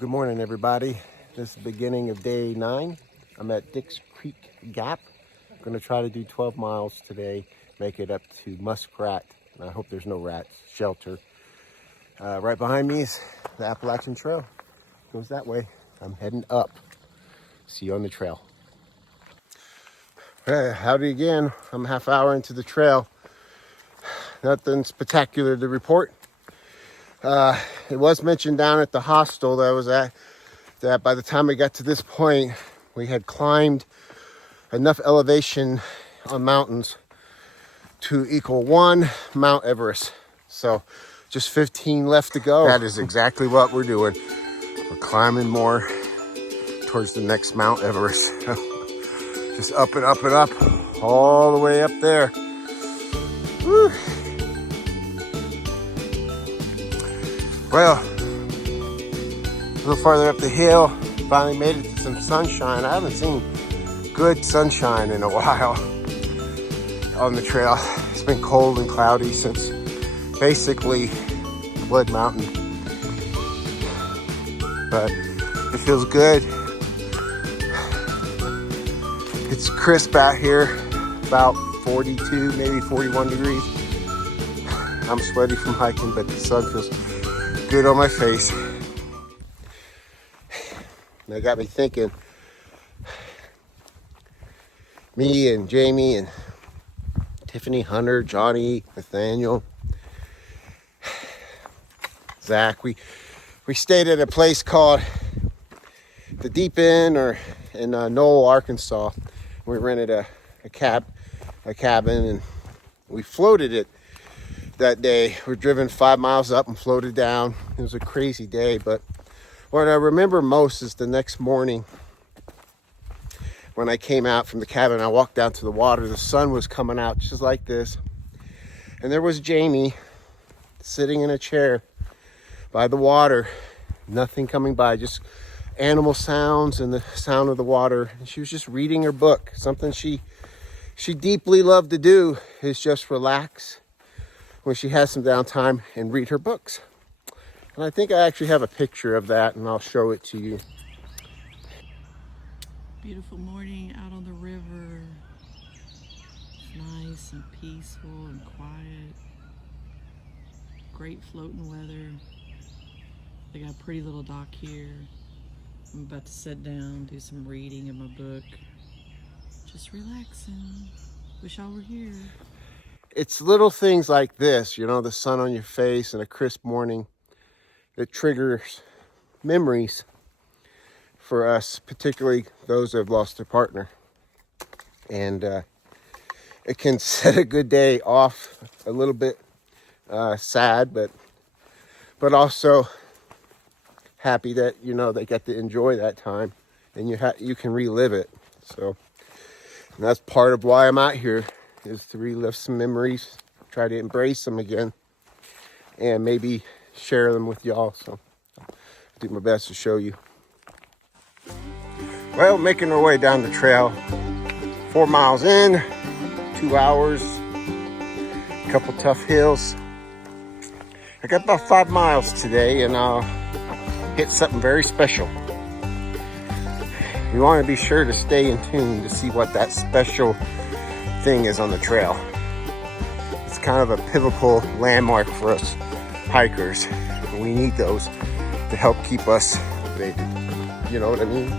Good morning, everybody. This is the beginning of day 9. I'm at Dix Creek Gap. I'm going to try to do 12 miles today, make it up to Muskrat. I hope there's no rats. Shelter. Right behind me is the Appalachian Trail. Goes that way. I'm heading up. See you on the trail. Howdy again. I'm a half hour into the trail. Nothing spectacular to report. It was mentioned down at the hostel that I was at that by the time we got to this point, we had climbed enough elevation on mountains to equal one Mount Everest. So just 15 left to go. That is exactly what we're doing. We're climbing more towards the next Mount Everest. Just up and up and up, all the way up there. Woo. Well, a little farther up the hill, finally made it to some sunshine. I haven't seen good sunshine in a while on the trail. It's been cold and cloudy since basically Blood Mountain. But it feels good. It's crisp out here, about 42, maybe 41 degrees. I'm sweaty from hiking, but the sun feels good on my face. And that got me thinking, me and Jamie and Tiffany, Hunter, Johnny, Nathaniel, Zach, we stayed at a place called the Deep Inn in Knoll, Arkansas. We rented a cabin, and we floated it that day. We're driven 5 miles up and floated down. It was a crazy day, but what I remember most is the next morning when I came out from the cabin. I walked down to the water. The sun was coming out just like this, and there was Jamie sitting in a chair by the water, nothing coming by, just animal sounds and the sound of the water. And she was just reading her book. Something she deeply loved to do is just relax when she has some downtime and read her books. And I think I actually have a picture of that, and I'll show it to you. Beautiful morning out on the river. It's nice and peaceful and quiet. Great floating weather. They got a pretty little dock here. I'm about to sit down, do some reading in my book. Just relaxing. Wish I were here. It's little things like this, you know, the sun on your face and a crisp morning, that triggers memories for us, particularly those that have lost their partner. And it can set a good day off a little bit sad, but also happy that, you know, they get to enjoy that time and you can relive it. So and that's part of why I'm out here, is to relive some memories, try to embrace them again, and maybe share them with y'all. So I'll do my best to show you. Well, making our way down the trail, 4 miles in, 2 hours, a couple tough hills. I got about 5 miles today, and I'll hit something very special. You want to be sure to stay in tune to see what that special thing is on the trail. It's kind of a pivotal landmark for us hikers. We need those to help keep us motivated. You know what I mean?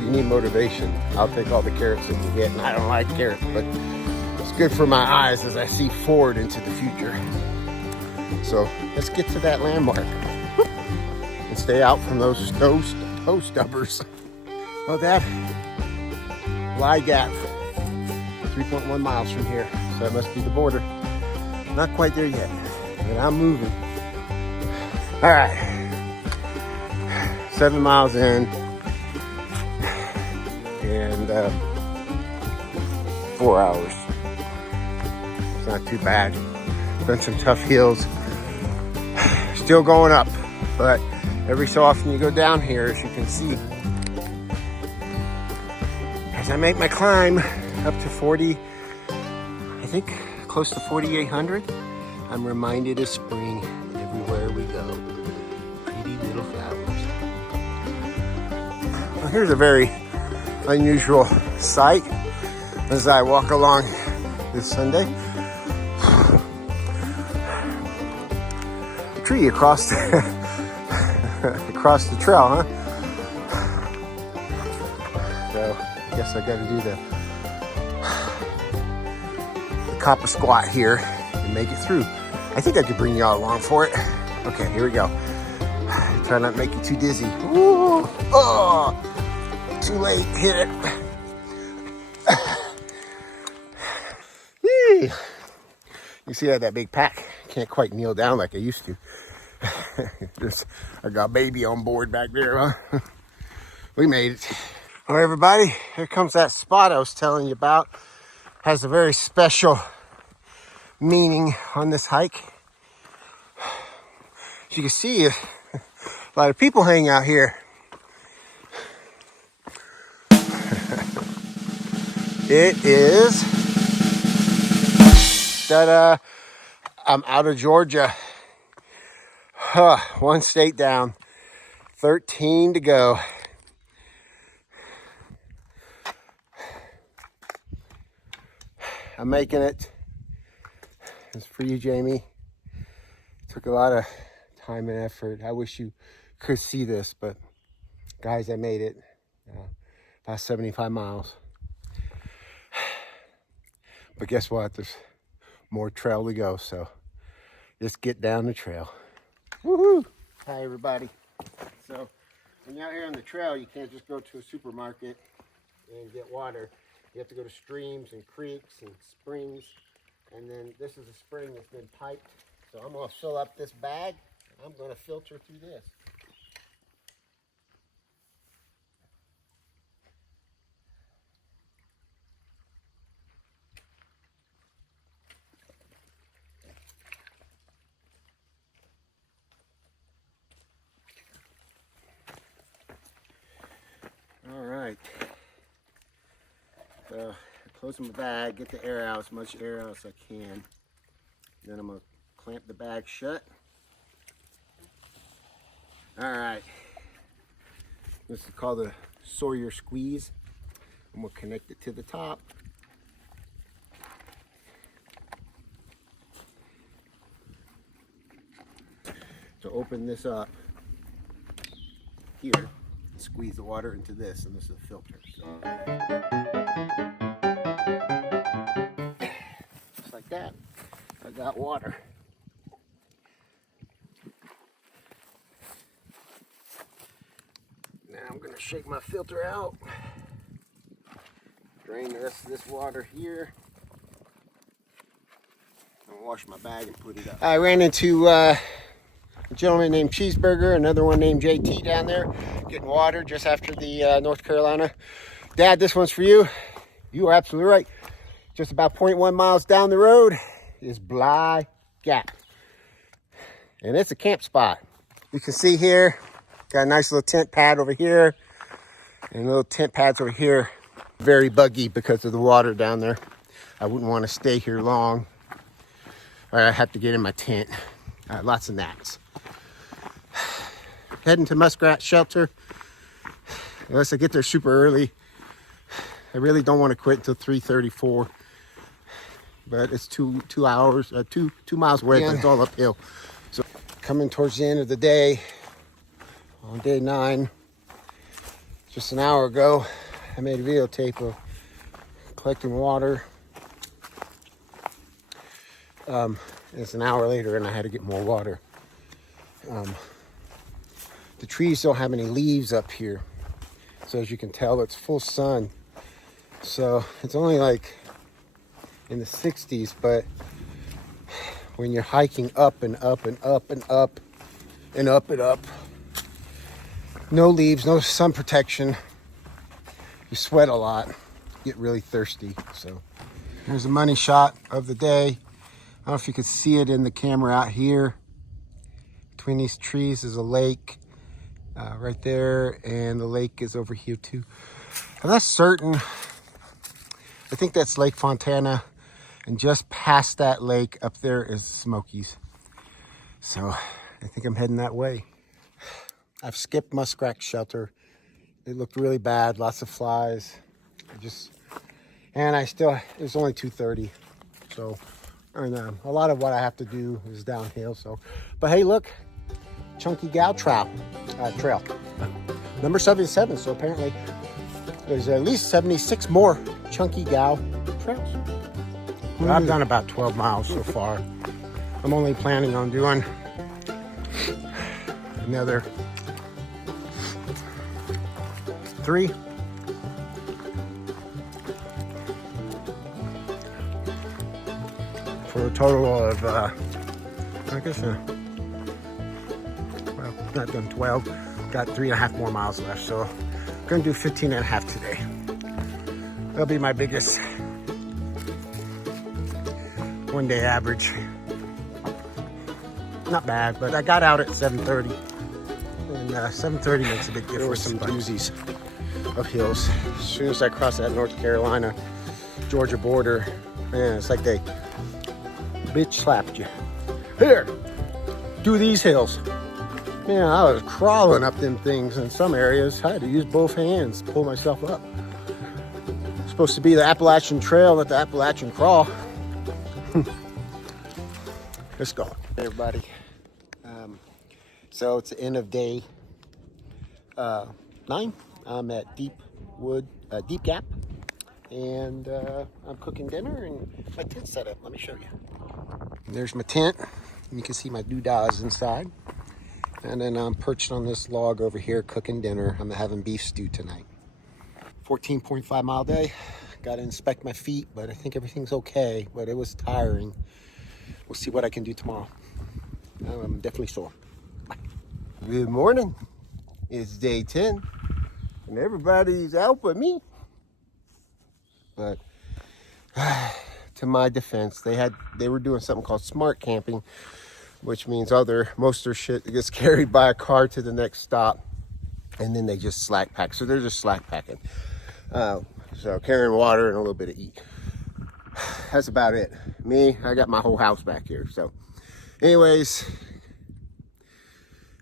We need motivation. I'll take all the carrots that you get, and I don't like carrots, but it's good for my eyes as I see forward into the future. So let's get to that landmark and stay out from those toe stubbers. Well, that lie gap, 3.1 miles from here, so that must be the border. Not quite there yet, but I'm moving. All right, 7 miles in, and 4 hours. It's not too bad. Done some tough hills. Still going up, but every so often you go down here, as you can see. As I make my climb up to 40, I think close to 4,800, I'm reminded of spring. go. Pretty little flowers. Well, here's a very unusual sight as I walk along this Sunday. A tree across the, across the trail, huh? So I guess I gotta do the copper squat here and make it through. I think I could bring y'all along for it. Okay, here we go. Try not to make you too dizzy. Ooh, oh, too late, hit it. You see that big pack? Can't quite kneel down like I used to. I got baby on board back there, huh? We made it. All right, everybody, here comes that spot I was telling you about. Has a very special meaning on this hike. As you can see, a lot of people hang out here. It is that I'm out of Georgia. One state down, 13 to go. I'm making it. It's for you, Jamie. Took a lot of time and effort. I wish you could see this, but guys, I made it. About 75 miles. But guess what? There's more trail to go, so just get down the trail. Woohoo! Hi, everybody. So when you're out here on the trail, you can't just go to a supermarket and get water. You have to go to streams and creeks and springs. And then this is a spring that's been piped. So I'm going to fill up this bag. I'm going to filter through this. All right. So closing my bag, get the air out, as much air out as I can. Then I'm going to clamp the bag shut. All right. This is called the Sawyer squeeze. And we'll connect it to the top. To open this up here, squeeze the water into this, and this is a filter. So, just like that, I got water. Now I'm going to shake my filter out, drain the rest of this water here, and wash my bag and put it up. I ran into a gentleman named Cheeseburger, another one named JT down there, getting water just after the North Carolina. Dad, this one's for you. You are absolutely right. Just about 0.1 miles down the road is Bly Gap. And it's a camp spot. You can see here, got a nice little tent pad over here and little tent pads over here. Very buggy because of the water down there. I wouldn't want to stay here long, or I have to get in my tent. Lots of gnats. Heading to muskrat shelter. Unless I get there super early. I really don't want to quit until 3:34. But it's 2 hours, 2 miles away, but it's all uphill. So coming towards the end of the day, on day 9, just an hour ago, I made a videotape of collecting water. It's an hour later and I had to get more water. The trees don't have any leaves up here. So as you can tell, it's full sun. So it's only like in the 60s, but when you're hiking up and up and up and up and up and up, no leaves, no sun protection, you sweat a lot, get really thirsty. So here's a money shot of the day. I don't know if you could see it in the camera out here. Between these trees is a lake right there, and the lake is over here too. I'm not certain. I think that's Lake Fontana, and just past that lake up there is the Smokies. So I think I'm heading that way. I've skipped muskrat shelter. It looked really bad, lots of flies. It was only 2:30. So, a lot of what I have to do is downhill. So, but hey, look, Chunky Gal Trail. Number 77. So apparently there's at least 76 more Chunky Gal trails. Well, I've done about 12 miles so far. I'm only planning on doing another 3. For a total of, not done 12. Got 3.5 more miles left, so I'm gonna do 15.5 today. That'll be my biggest one-day average. Not bad, but I got out at 7:30, and 7:30 makes a big difference. There were some doozies of hills. As soon as I crossed that North Carolina, Georgia border, man, it's like they bitch slapped you. Here, do these hills. Man, I was crawling up them things in some areas. I had to use both hands to pull myself up. It's supposed to be the Appalachian Trail, not the Appalachian Crawl. Let's go, everybody. So it's the end of day 9. I'm at Deep Gap, and I'm cooking dinner and my tent set up. Let me show you. There's my tent, and you can see my doodahs inside. And then I'm perched on this log over here cooking dinner. I'm having beef stew tonight. 14.5 mile day. Got to inspect my feet, but I think everything's okay. But it was tiring. We'll see what I can do tomorrow. I'm definitely sore. Bye. Good morning. It's day 10. And everybody's out but me. But to my defense, they were doing something called smart camping, which means most of their shit gets carried by a car to the next stop, and then they just slack pack. So they're just slack packing. So carrying water and a little bit of eat. That's about it. Me, I got my whole house back here. So anyways,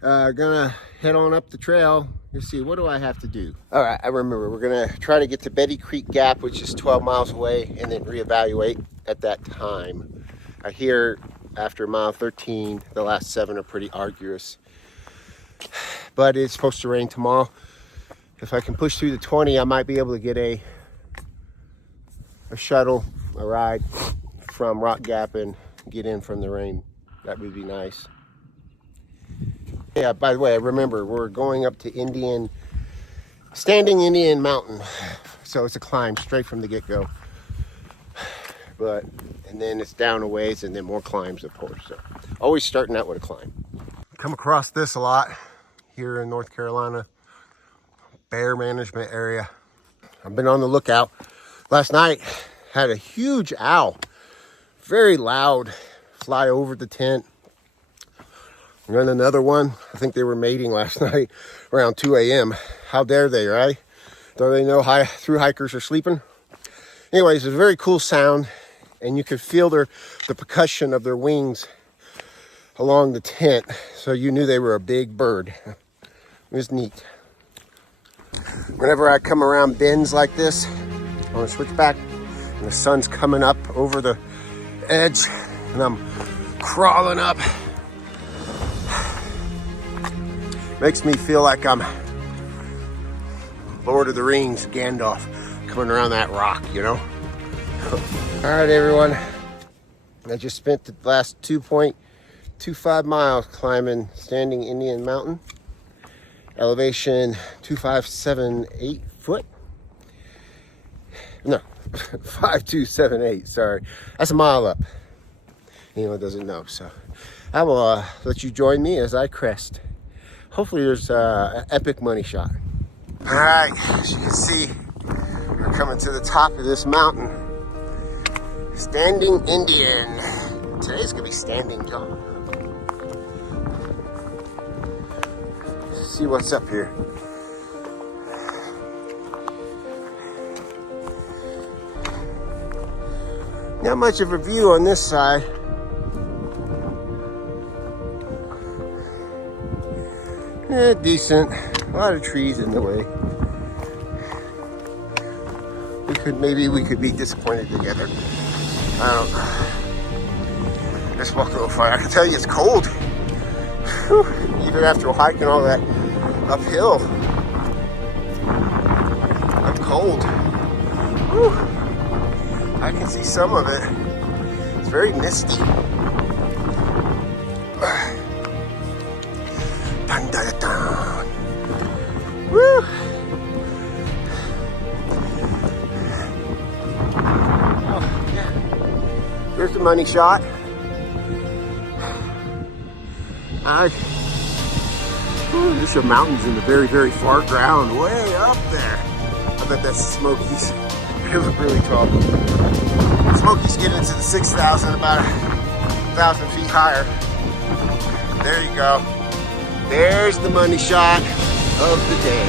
gonna head on up the trail. Let's see, what do I have to do? All right, I remember. We're gonna try to get to Betty Creek Gap, which is 12 miles away, and then reevaluate at that time. I hear after mile 13, the last 7 are pretty arduous. But it's supposed to rain tomorrow. If I can push through the 20, I might be able to get a shuttle, a ride from Rock Gap and get in from the rain. That would be nice. Yeah, by the way, remember, we're going up to Standing Indian Mountain. So it's a climb straight from the get-go. And then it's down a ways and then more climbs, of course. So always starting out with a climb. Come across this a lot here in North Carolina. Bear management area. I've been on the lookout. Last night, had a huge owl. Very loud. Fly over the tent. And then another one. I think they were mating last night around 2 a.m. How dare they, right? Don't they know through hikers are sleeping? Anyways, it's a very cool sound. And you could feel the percussion of their wings along the tent. So you knew they were a big bird. It was neat. Whenever I come around bends like this on a switchback, and the sun's coming up over the edge, and I'm crawling up, makes me feel like I'm Lord of the Rings, Gandalf, coming around that rock, you know? All right, everyone. I just spent the last 2.25 miles climbing Standing Indian Mountain. Elevation 2578 foot. No, 5278, sorry. That's a mile up. Anyone doesn't know, so I will let you join me as I crest. Hopefully there's an epic money shot. All right, as you can see, we're coming to the top of this mountain. Standing Indian. Today's gonna be standing tall. See what's up here. Not much of a view on this side. Decent. A lot of trees in the way. Maybe we could be disappointed together. I don't know. Let's walk a little far. I can tell you it's cold. Whew. Even after hiking all that uphill. I'm cold. Whew. I can see some of it. It's very misty. Dun, dun, dun. Woo! Oh, yeah. Here's the money shot. There's some mountains in the very, very far ground, way up there. I bet that's the Smokies. They look really tall. Smokies get into the 6,000, about 1,000 feet higher. There you go. There's the money shot of the day.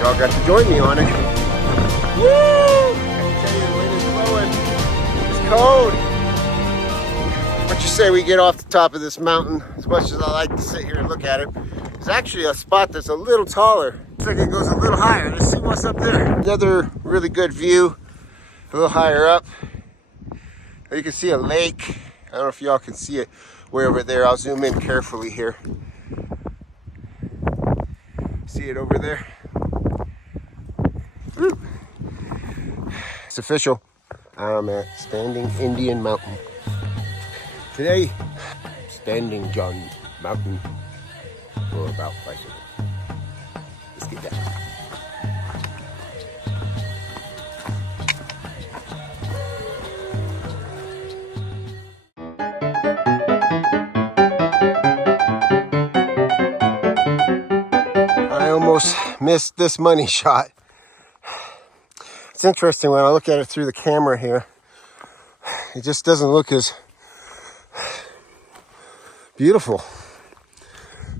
Y'all got to join me on it. Woo! I can tell you the wind is blowing. It's cold. What you say we get off the top of this mountain? As much as I like to sit here and look at it, there's actually a spot that's a little taller. Looks like it goes a little higher. Let's see what's up there. Another really good view, a little higher up. You can see a lake. I don't know if y'all can see it way over there. I'll zoom in carefully here. See it over there? Woo. It's official. I'm at Standing Indian Mountain. Today, Standing John Mountain for about 5 seconds. Let's get down. I almost missed this money shot. It's interesting when I look at it through the camera here. It just doesn't look as beautiful.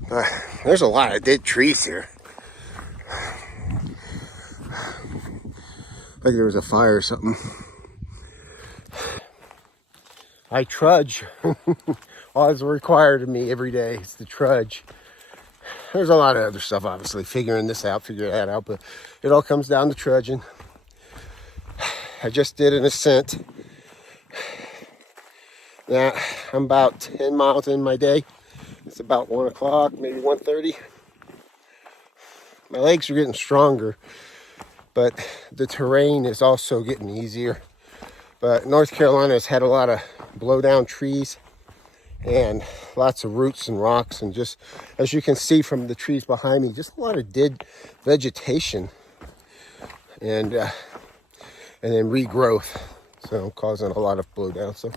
But there's a lot of dead trees here. Like there was a fire or something. I trudge. All that's required of me every day is to trudge. There's a lot of other stuff, obviously, figuring this out, figuring that out, but it all comes down to trudging. I just did an ascent. Now, I'm about 10 miles in my day. It's about 1 o'clock, maybe 1:30. My legs are getting stronger, but the terrain is also getting easier. But North Carolina has had a lot of blow down trees and lots of roots and rocks, and just as you can see from the trees behind me, just a lot of dead vegetation and then regrowth, so causing a lot of blow down. So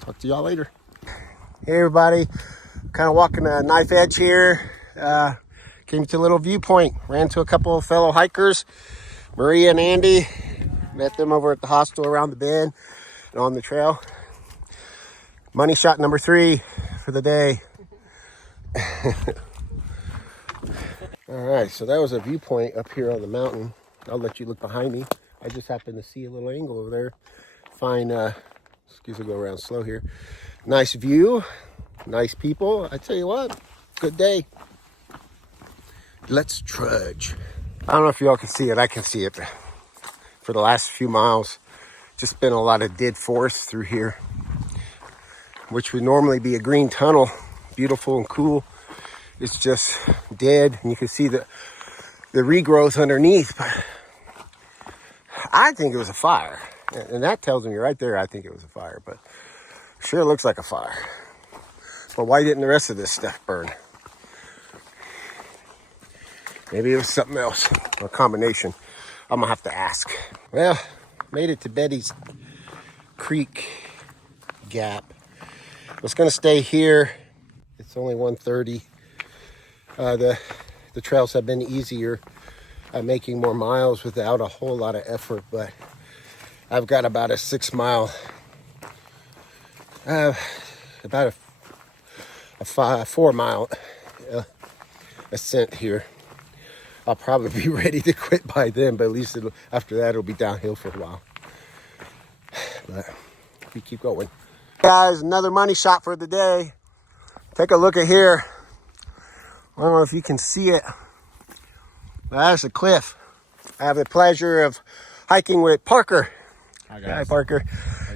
talk to y'all later. Hey everybody, kind of walking a knife edge here. Came to a little viewpoint, ran to a couple of fellow hikers, Maria and Andy. Met them over at the hostel around the bend and on the trail. Money shot number 3 for the day. All right, so that was a viewpoint up here on the mountain. I'll let you look behind me. I just happened to see a little angle over there. Fine, excuse me, go around slow here. Nice view, nice people. I tell you what, good day. Let's trudge. I don't know if y'all can see it. I can see it. For the last few miles, just been a lot of dead forest through here, which would normally be a green tunnel, beautiful and cool. It's just dead, and you can see the regrowth underneath. But I think it was a fire, and that tells me right there I think it was a fire, but sure looks like a fire. But why didn't the rest of this stuff burn? Maybe it was something else, a combination. I'm gonna have to ask. Well, made it to Betty's Creek Gap. I was gonna stay here. It's only 1:30. The trails have been easier at making more miles without a whole lot of effort, but I've got about a 6 mile, about a 4 mile ascent here. I'll probably be ready to quit by then, but at least after that it'll be downhill for a while. But we keep going. Guys, another money shot for the day. Take a look at here. I don't know if you can see it. That's a cliff. I have the pleasure of hiking with Parker. Hi, guys. Hi, Parker.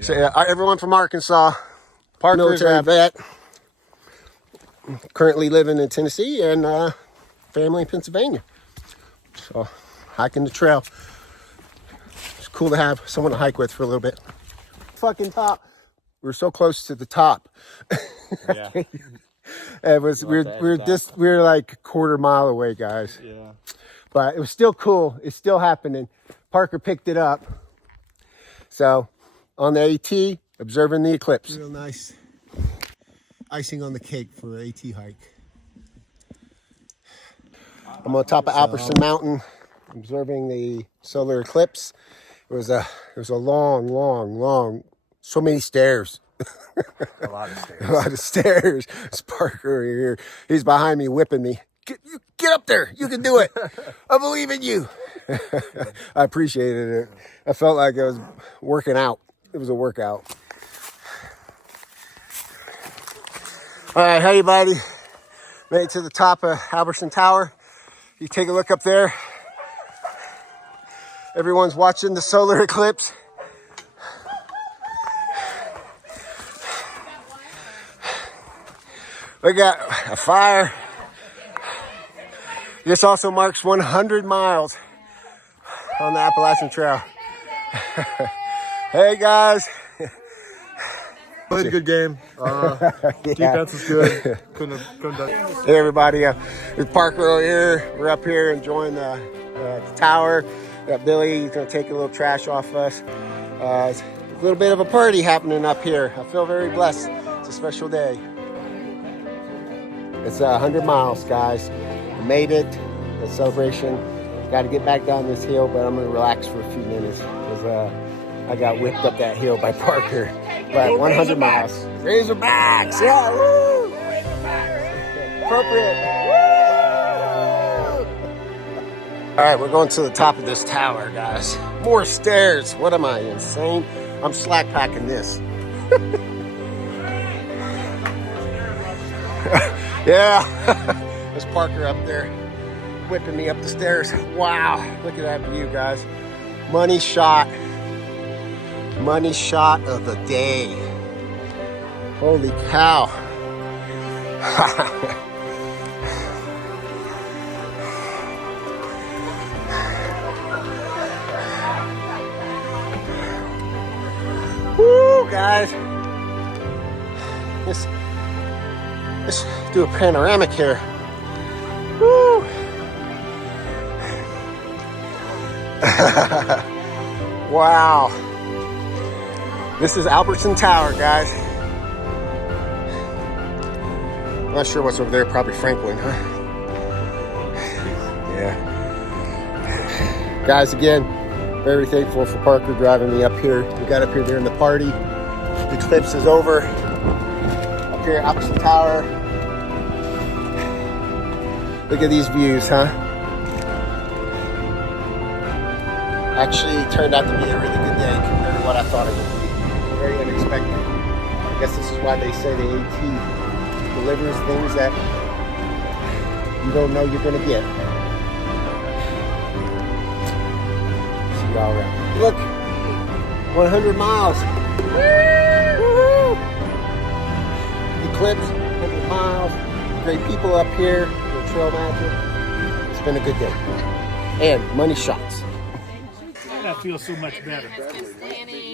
So, everyone from Arkansas. Parker, military vet. Currently living in Tennessee and family in Pennsylvania. So, hiking the trail. It's cool to have someone to hike with for a little bit. Fucking top. We're so close to the top. Yeah. It was we were like a quarter mile away, guys. Yeah. But it was still cool. It's still happening. Parker picked it up. So on the AT, observing the eclipse. Real nice icing on the cake for an AT hike. I'm on top of Albertson Mountain, observing the solar eclipse. It was a long, so many stairs. A lot of stairs. A lot of stairs. It's Parker here. He's behind me, whipping me. Get up there. You can do it. I believe in you. I appreciated it. I felt like I was working out. It was a workout. All right, hey, buddy. Made it to the top of Albertson Tower. You take a look up there. Everyone's watching the solar eclipse. We got a fire. This also marks 100 miles on the Appalachian Trail. Hey, guys. Played a good game. Defense was good. Couldn't done. Hey, everybody. With Parker over here. We're up here enjoying the tower. Got Billy. He's going to take a little trash off us. It's a little bit of a party happening up here. I feel very blessed. It's a special day. It's 100 miles, guys. We made it. The celebration. Got to get back down this hill, but I'm going to relax for a few minutes because I got whipped up that hill by Parker. But 100 miles. Razorbacks, yeah, woo! Appropriate. Woo! All right, we're going to the top of this tower, guys. More stairs. What am I, insane? I'm slack packing this. Yeah, there's Parker up there whipping me up the stairs. Wow, look at that view, guys. Money shot of the day. Holy cow. Woo, guys. Let's do a panoramic here. Woo. Wow. This is Albertson Tower, guys. I'm not sure what's over there. Probably Franklin, huh? Yeah. Guys, again, very thankful for Parker driving me up here. We got up here during the party. The eclipse is over. Up here at Albertson Tower. Look at these views, huh? Actually, it turned out to be a really good day compared to what I thought it would be. Very unexpected. I guess this is why they say the AT delivers things that you don't know you're going to get. See y'all around. Look, 100 miles. Woo! Eclipse, 100 miles. Great people up here. Trail magic. It's been a good day. And money shots. That feels so much better.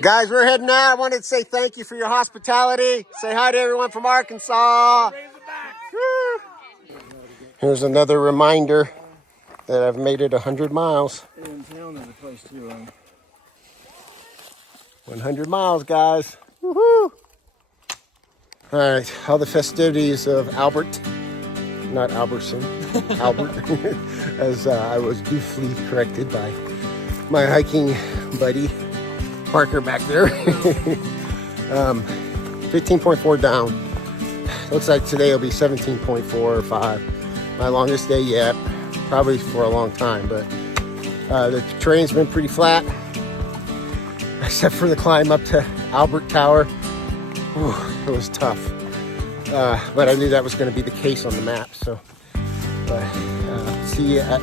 Guys, we're heading out. I wanted to say thank you for your hospitality. Say hi to everyone from Arkansas. Woo. Here's another reminder that I've made it 100 miles. 100 miles, guys. Woohoo! All right, all the festivities of not Albertson, Albert, as I was dutifully corrected by my hiking buddy, Parker, back there. 15.4 down. Looks like today will be 17.4 or 5. My longest day yet, probably for a long time, but the terrain's been pretty flat, except for the climb up to Albert Tower. Whew, it was tough. but I knew that was going to be the case on the map. So, but see you at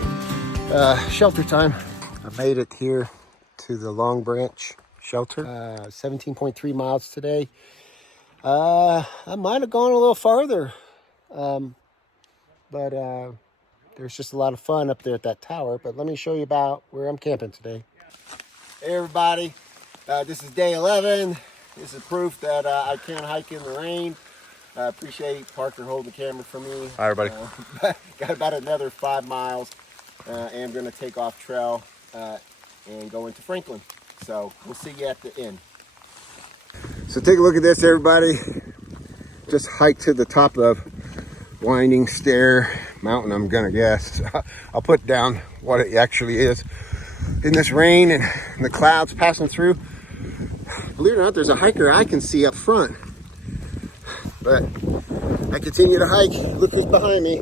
shelter time. I made it here to the Long Branch shelter. 17.3 miles today. I might have gone a little farther, but there's just a lot of fun up there at that tower. But let me show you about where I'm camping today. Hey everybody, this is day 11. This is proof that I can hike in the rain. I appreciate Parker holding the camera for me. Hi everybody. Got about another 5 miles, and I'm going to take off trail and go into Franklin. So we'll see you at the end. So take a look at this, everybody. Just hiked to the top of Winding Stair Mountain, I'm gonna guess. I'll put down what it actually is. In this rain and the clouds passing through, believe it or not, there's a hiker I can see up front. But I continue to hike. Look who's behind me.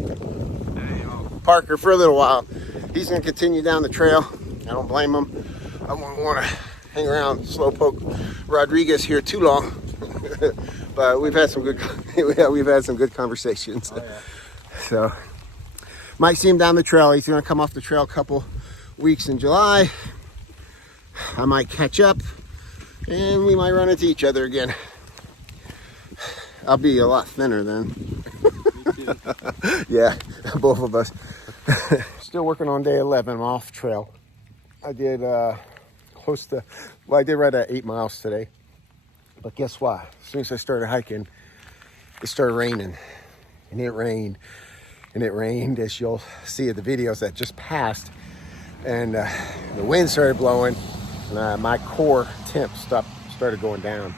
Parker, for a little while. He's gonna continue down the trail. I don't blame him. I wouldn't want to hang around Slowpoke Rodriguez here too long. But we've had some good conversations. Oh, yeah. So might see him down the trail. He's gonna come off the trail a couple weeks in July. I might catch up and we might run into each other again. I'll be a lot thinner then. Yeah, both of us. Still working on day 11. I'm off trail. I did close to, well, I did right at 8 miles today. But guess what? As soon as I started hiking, it started raining. And it rained. And it rained, as you'll see in the videos that just passed. And the wind started blowing. And my core temp started going down.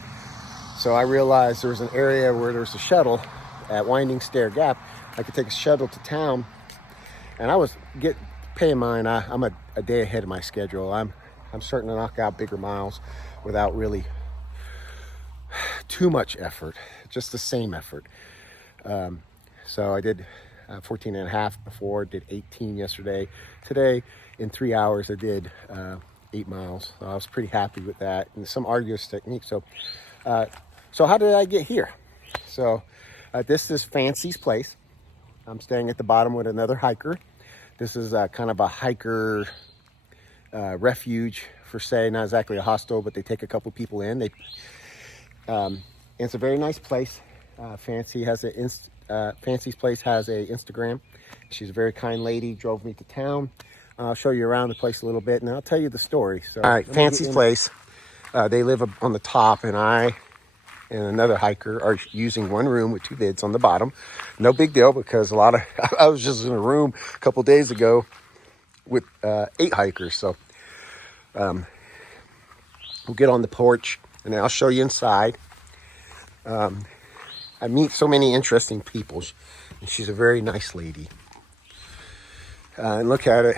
So I realized there was an area where there was a shuttle at Winding Stair Gap. I could take a shuttle to town. And I was paying mine. I'm a day ahead of my schedule. I'm starting to knock out bigger miles without really too much effort, just the same effort. So I did 14 and a half before, did 18 yesterday. Today, in 3 hours, I did 8 miles. So I was pretty happy with that, and some arduous technique. So how did I get here? So this is Fancy's place. I'm staying at the bottom with another hiker. This is kind of a hiker refuge per se, not exactly a hostel, but they take a couple people in. It's a very nice place. Fancy's place has a Instagram. She's a very kind lady. Drove me to town. I'll show you around the place a little bit, and I'll tell you the story. So, all right, Fancy's place. They live up on the top, and I and another hiker are using one room with 2 beds on the bottom. No big deal, because I was just in a room a couple days ago with 8 hikers. So we'll get on the porch, and then I'll show you inside. I meet so many interesting people, and she's a very nice lady. And look at it,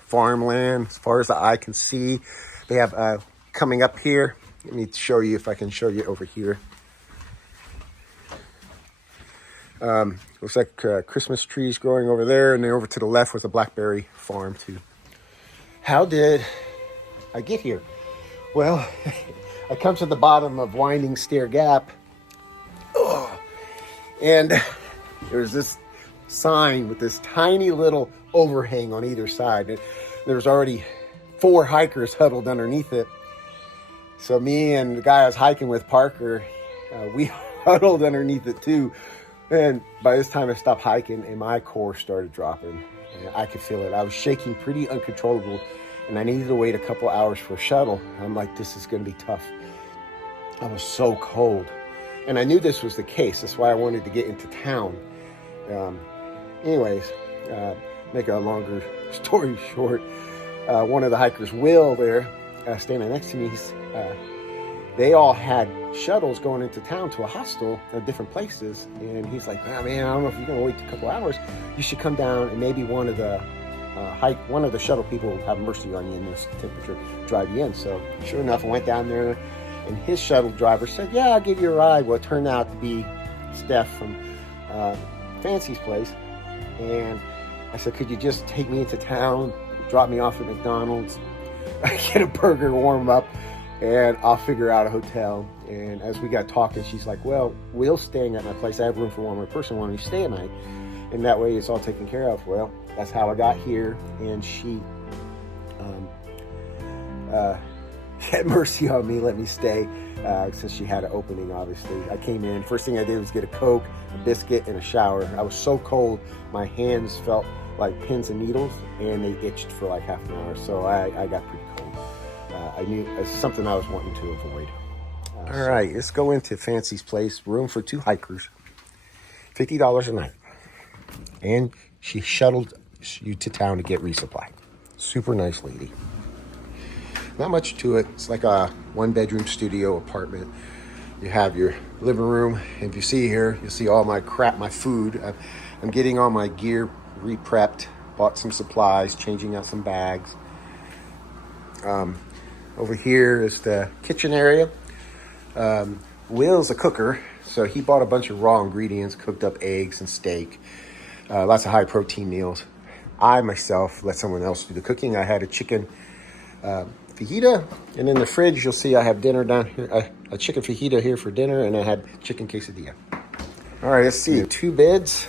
farmland as far as the eye can see. They have coming up here. Let me show you if I can show you over here. Looks like Christmas trees growing over there, and then over to the left was a blackberry farm too. How did I get here? Well, I come to the bottom of Winding Stair Gap, and there's this sign with this tiny little overhang on either side. And there's already 4 hikers huddled underneath it. So me and the guy I was hiking with, Parker, we huddled underneath it too. And by this time I stopped hiking and my core started dropping. And I could feel it. I was shaking pretty uncontrollable, and I needed to wait a couple hours for a shuttle. I'm like, this is going to be tough. I was so cold. And I knew this was the case. That's why I wanted to get into town. Anyways, make a longer story short, one of the hikers, Will, there, standing next to me, they all had shuttles going into town to a hostel at different places. And he's like, oh, man, I don't know if you're going to wait a couple hours. You should come down, and maybe one of the shuttle people will have mercy on you in this temperature, drive you in. So sure enough, I went down there, and his shuttle driver said, yeah, I'll give you a ride. Well, it turned out to be Steph from Fancy's place. And I said, could you just take me into town, drop me off at McDonald's, get a burger, warm up, and I'll figure out a hotel. And as we got talking, she's like, well, Will's staying at my place. I have room for one more person. Why don't you stay a night? And that way it's all taken care of. Well, that's how I got here. And she had mercy on me, let me stay, since she had an opening, obviously. I came in, first thing I did was get a Coke, a biscuit, and a shower. I was so cold, my hands felt like pins and needles, and they itched for like half an hour. So I got pretty cold. I knew it's something I was wanting to avoid. All right, let's go into Fancy's place. Room for 2 hikers, $50 a night. And she shuttled you to town to get resupply. Super nice lady. Not much to it. It's like a 1-bedroom studio apartment. You have your living room. If you see here, you'll see all my crap, my food. I'm getting all my gear re-prepped. Bought some supplies, changing out some bags. Over here is the kitchen area. Will's a cooker, so he bought a bunch of raw ingredients, cooked up eggs and steak. Lots of high protein meals. I myself let someone else do the cooking. I had a chicken fajita, and in the fridge you'll see I have dinner down here, a chicken fajita here for dinner, and I had chicken quesadilla. All right, let's see, 2 beds.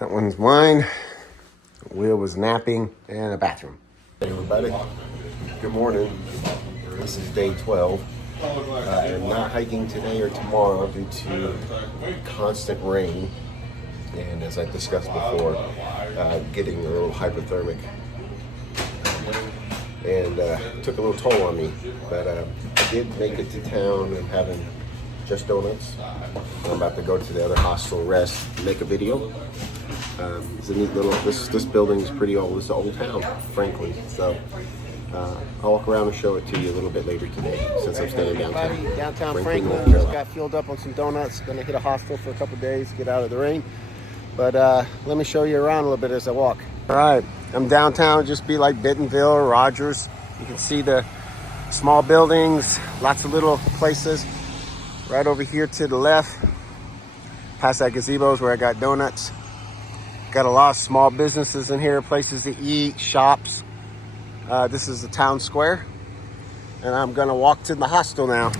That one's mine. Will was napping, and a bathroom. Hey everybody, good morning. This is day 12. I am not hiking today or tomorrow due to constant rain, and as I discussed before, getting a little hypothermic. And took a little toll on me, but I did make it to town. I'm having just donuts. I'm about to go to the other hostel, rest, make a video. It's a neat little, this building is pretty old. It's an old town, Franklin. So I'll walk around and show it to you a little bit later today, since I'm staying downtown. Downtown Franklin, just got filled up on some donuts. Gonna hit a hostel for a couple days, get out of the rain. But let me show you around a little bit as I walk. All right, I'm downtown, just be like Bentonville or Rogers. You can see the small buildings, lots of little places. Right over here to the left, past that gazebo is where I got donuts. Got a lot of small businesses in here, places to eat, shops. This is the town square. And I'm gonna walk to the hostel now.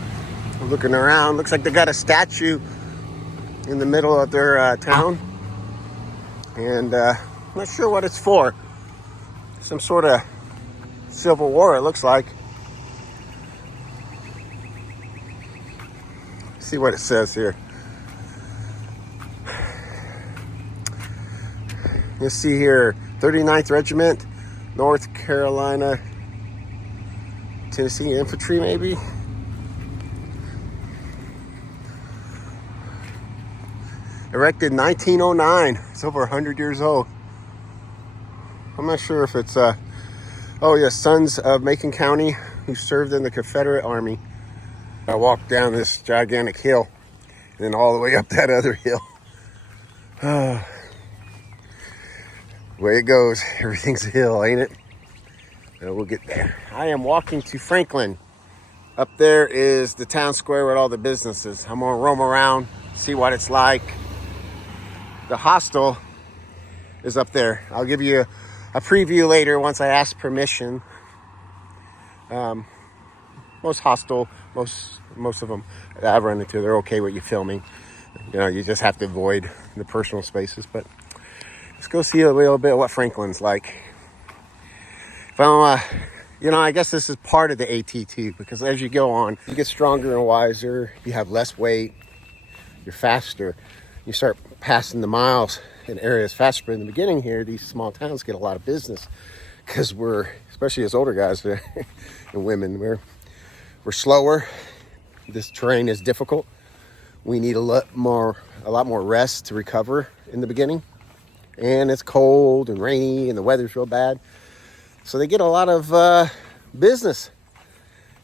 I'm looking around, looks like they got a statue in the middle of their town. And I'm not sure what it's for. Some sort of Civil War, it looks like. See what it says here. You'll see here, 39th Regiment, North Carolina, Tennessee Infantry, maybe. Erected 1909. It's over 100 years old. I'm not sure if it's, oh yeah, sons of Macon County who served in the Confederate Army. I walked down this gigantic hill and then all the way up that other hill. The way it goes, everything's a hill, ain't it? We'll get there. I am walking to Franklin. Up there is the town square with all the businesses. I'm gonna roam around, see what it's like. The hostel is up there. I'll give you a preview later once I ask permission. Most of them that I've run into, they're okay with you filming. You know, you just have to avoid the personal spaces. But let's go see a little bit of what Franklin's like. Well, you know, I guess this is part of the ATT, because as you go on, you get stronger and wiser. You have less weight. You're faster. You start passing the miles in areas faster. But in the beginning here, these small towns get a lot of business because we're, especially as older guys and women, we're slower. This terrain is difficult. We need a lot more rest to recover in the beginning. And it's cold and rainy and the weather's real bad. So they get a lot of business.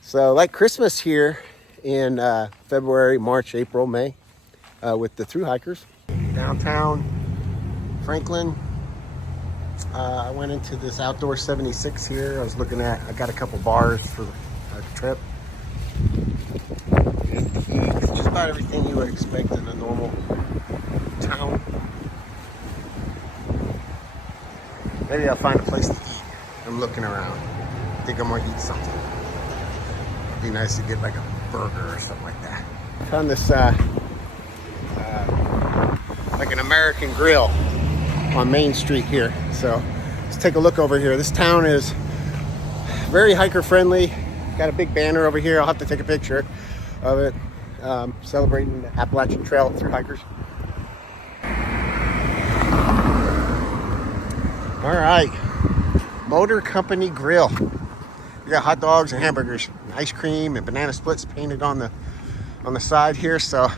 So like Christmas here in February, March, April, May, with the thru hikers. Downtown Franklin. I went into this Outdoor 76 here. I got a couple bars for the trip. It's just about everything you would expect in a normal town. Maybe I'll find a place to eat. I'm looking around. I think I'm gonna eat something. It'd be nice to get like a burger or something like that. Found this like an American Grill on Main Street here. So let's take a look over here. This town is very hiker friendly. Got a big banner over here. I'll have to take a picture of it. Celebrating the Appalachian Trail through hikers. All right, Motor Company Grill. We got hot dogs and hamburgers, and ice cream and banana splits painted on the side here. So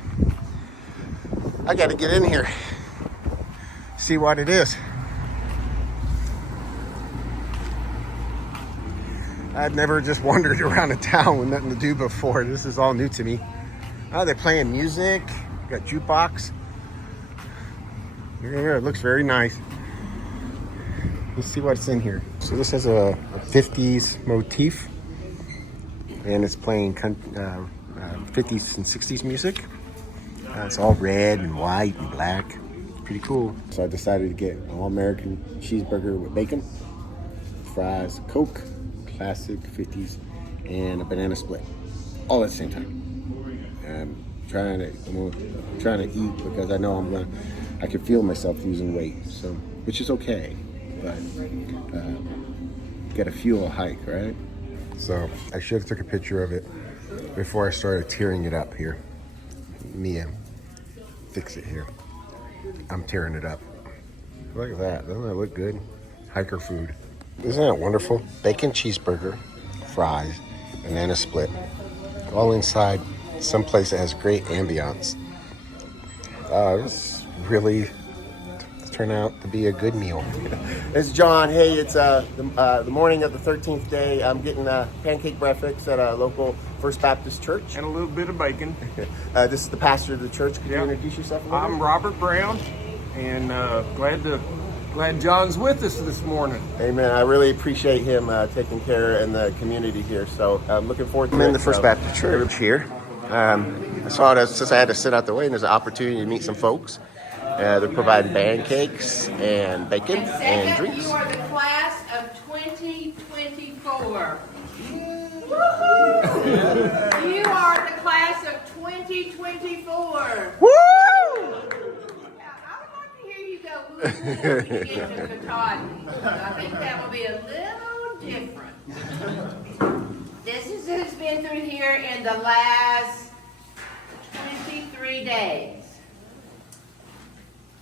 I got to get in here, see what it is. I'd never just wandered around a town with nothing to do before. This is all new to me. Oh, they're playing music. Got jukebox. Here, it looks very nice. Let's see what's in here. So this has a 50s motif, and it's playing 50s and 60s music. It's all red and white and black. Pretty cool. So I decided to get an all-American cheeseburger with bacon, fries, Coke, classic 50s, and a banana split, all at the same time. I'm trying to eat because I know I can feel myself losing weight, so which is okay. But gotta fuel a hike, right? So I should have took a picture of it before I started tearing it up here. Mia, fix it here. I'm tearing it up. Look at that. Doesn't that look good? Hiker food. Isn't that wonderful? Bacon cheeseburger, fries, banana split, all inside some place that has great ambiance. This really turn out to be a good meal. It's John. Hey, it's the morning of the 13th day. I'm getting pancake breakfast at a local First Baptist church. And a little bit of bacon. This is the pastor of the church. Could you introduce yourself a little I'm bit? Robert Brown, and glad John's with us this morning. Amen. I really appreciate him taking care in the community here. So I'm looking forward to it. I'm in the First Baptist church here. I saw it since I had to sit out the way, and there's an opportunity to meet some folks. They're providing pancakes and bacon and drinks. You are the class of 2024. You are the class of 2024. Woo! I would like to hear you go woo when you get to Katahdin. I think that will be a little different. This is who's been through here in the last 23 days.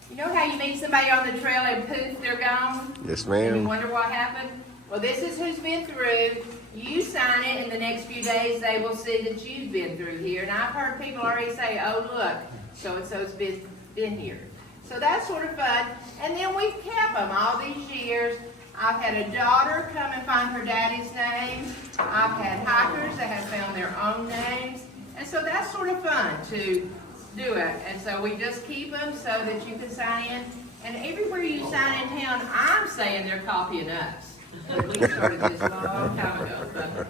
You know how you meet somebody on the trail and poof, they're gone? Yes, And you ma'am. wonder what happened? Well, this is who's been through. You sign it, in the next few days they will see that you've been through here. And I've heard people already say, oh, look, so-and-so's been here. So that's sort of fun. And then we've kept them all these years. I've had a daughter come and find her daddy's name. I've had hikers that have found their own names. And so that's sort of fun to do it. And so we just keep them so that you can sign in. And everywhere you sign in town, I'm saying they're copying us. But we started this a long time ago.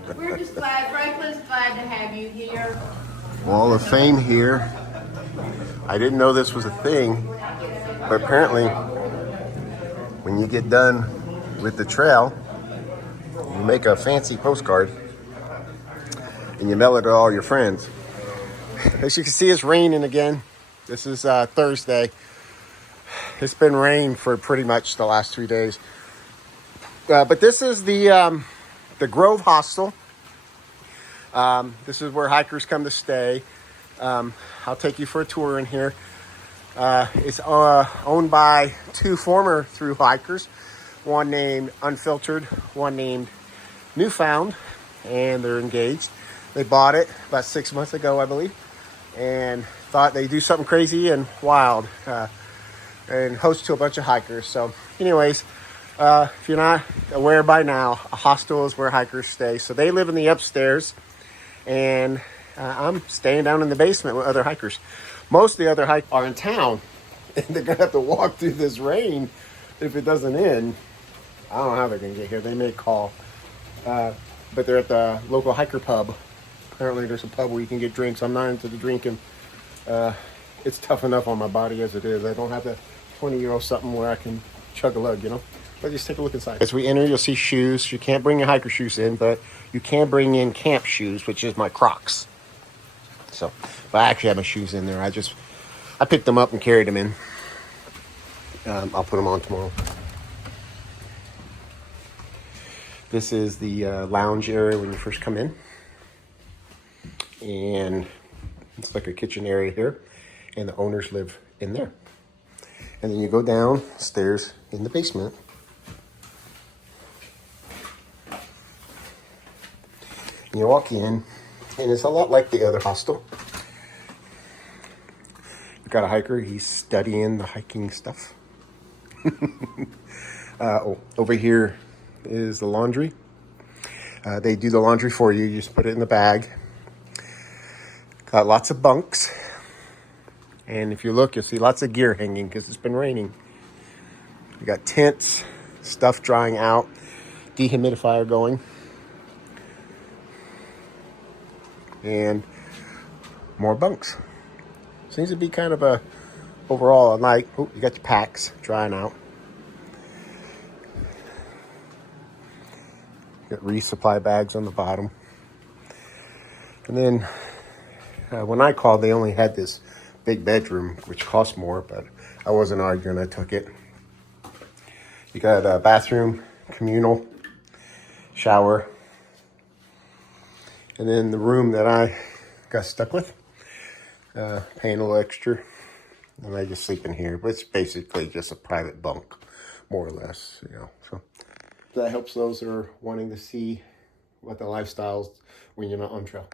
But we're just glad, Franklin's glad to have you here. Wall of Fame here. I didn't know this was a thing, but apparently when you get done with the trail, you make a fancy postcard and you mail it to all your friends. As you can see, it's raining again. This is Thursday. It's been rain for pretty much the last 3 days. But this is the Grove Hostel. This is where hikers come to stay. I'll take you for a tour in here. It's owned by two former thru hikers, one named Unfiltered, one named Newfound, and they're engaged. They bought it about 6 months ago, I believe, and thought they'd do something crazy and wild and host to a bunch of hikers. So anyways, if you're not aware by now, a hostel is where hikers stay. So they live in the upstairs, and I'm staying down in the basement with other hikers. Most of the other hikers are in town, and they're going to have to walk through this rain if it doesn't end. I don't know how they're going to get here. They may call. But they're at the local hiker pub. Apparently there's a pub where you can get drinks. I'm not into the drinking. It's tough enough on my body as it is. I don't have the 20-year-old something where I can chug a lug, you know. Let's just take a look inside. As we enter, you'll see shoes. You can't bring your hiker shoes in, but you can bring in camp shoes, which is my Crocs. So, but I actually have my shoes in there. I picked them up and carried them in. I'll put them on tomorrow. This is the lounge area when you first come in. And it's like a kitchen area here. And the owners live in there. And then you go downstairs in the basement. And you walk in, and it's a lot like the other hostel. We've got a hiker, he's studying the hiking stuff. Over here is the laundry. They do the laundry for you. You just put it in the bag. Got lots of bunks. And if you look, you'll see lots of gear hanging because it's been raining. We got tents, stuff drying out, dehumidifier going. And more bunks. Seems to be kind of a overall a night. Oh, you got your packs drying out. Got resupply bags on the bottom. And then when I called, they only had this big bedroom, which cost more, but I wasn't arguing. I took it. You got a bathroom, communal, shower. And then the room that I got stuck with, paying a little extra. And I just sleep in here. But it's basically just a private bunk, more or less, you know. So that helps those that are wanting to see what the lifestyle's when you're not on trail.